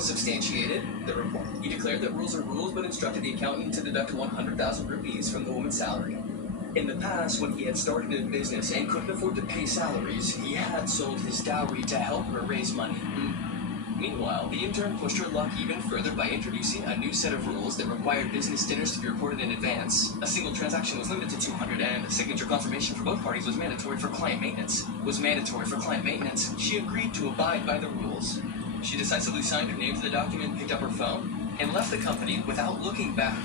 was substantiated, the report. He declared that rules are rules, but instructed the accountant to deduct 100,000 rupees from the woman's salary. In the past, when he had started a business and couldn't afford to pay salaries, he had sold his dowry to help her raise money. Meanwhile, the intern pushed her luck even further by introducing a new set of rules that required business dinners to be reported in advance. A single transaction was limited to 200, and a signature confirmation for both parties was mandatory for client maintenance. She agreed to abide by the rules. She decisively signed her name to the document, picked up her phone, and left the company without looking back.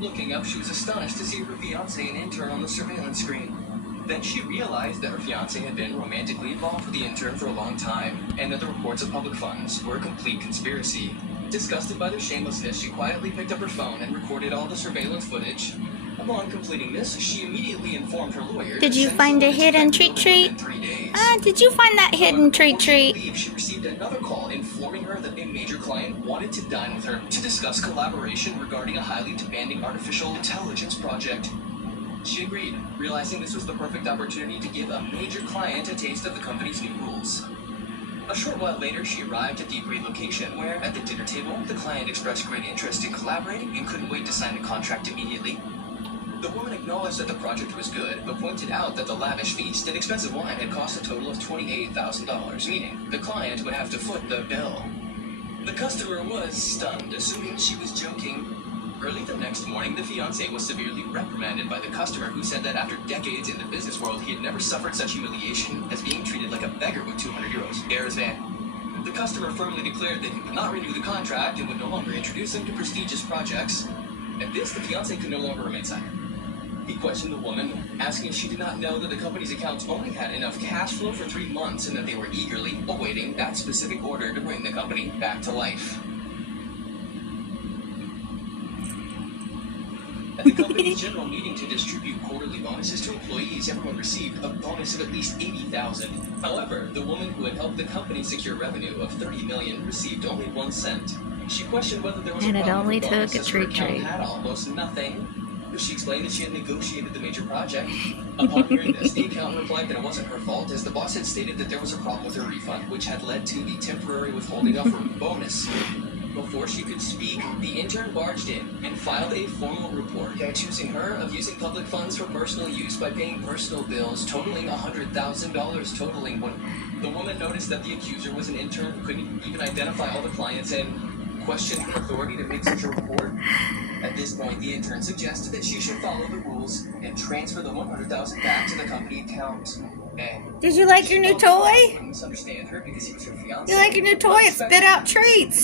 Looking up, she was astonished to see her fiancé and intern on the surveillance screen. Then she realized that her fiancé had been romantically involved with the intern for a long time, and that the reports of public funds were a complete conspiracy. Disgusted by their shamelessness, she quietly picked up her phone and recorded all the surveillance footage. Upon completing this, she immediately informed her lawyer. Did you find a hidden treat? Did you find that hidden treat? She received another call informing her that a major client wanted to dine with her to discuss collaboration regarding a highly demanding artificial intelligence project. She agreed, realizing this was the perfect opportunity to give a major client a taste of the company's new rules. A short while later, she arrived at the agreed location where, at the dinner table, the client expressed great interest in collaborating and couldn't wait to sign the contract immediately. The woman acknowledged that the project was good, but pointed out that the lavish feast and expensive wine had cost a total of $28,000, meaning the client would have to foot the bill. The customer was stunned, assuming she was joking. Early the next morning, the fiancé was severely reprimanded by the customer, who said that after decades in the business world, he had never suffered such humiliation as being treated like a beggar with 200 euros. The customer firmly declared that he would not renew the contract and would no longer introduce him to prestigious projects. At this, the fiancé could no longer remain silent. He questioned the woman, asking if she did not know that the company's accounts only had enough cash flow for 3 months and that they were eagerly awaiting that specific order to bring the company back to life. At the company's general meeting to distribute quarterly bonuses to employees, everyone received a bonus of at least $80,000. However, the woman who had helped the company secure revenue of $30 million received only 1 cent. She questioned whether there was a problem. And it only with took bonuses. a treat Her account treat. had almost nothing. She explained that she had negotiated the major project. Upon hearing this, the accountant replied that it wasn't her fault, as the boss had stated that there was a problem with her refund, which had led to the temporary withholding of her bonus. Before she could speak, the intern barged in and filed a formal report accusing her of using public funds for personal use by paying personal bills totaling $100,000 totaling. When the woman noticed that the accuser was an intern who couldn't even identify all the clients and questioned her authority to make such a report. At this point, the intern suggested that she should follow the rules and transfer the $100,000 back to the company account. And Did you like your new toy? misunderstand her because he was her fiancé. You like your new toy? It spit out treats.